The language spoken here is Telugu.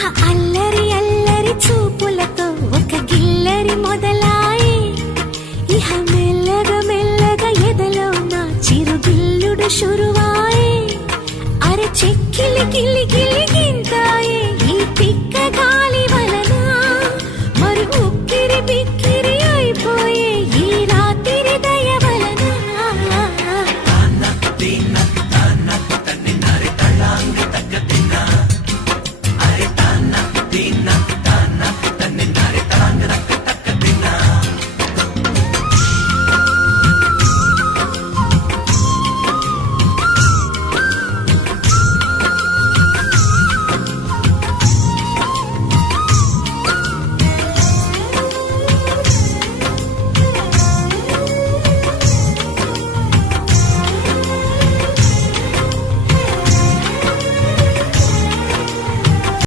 అల్లరి అల్లరి చూపులతో ఒక గిల్లరి మొదలాయి ఇహ మెల్లగా మెల్లగా ఎదలో నా చిరుగిల్లుడు షురువాయి అర చెక్కిలి గిలి గిలి గింతాయి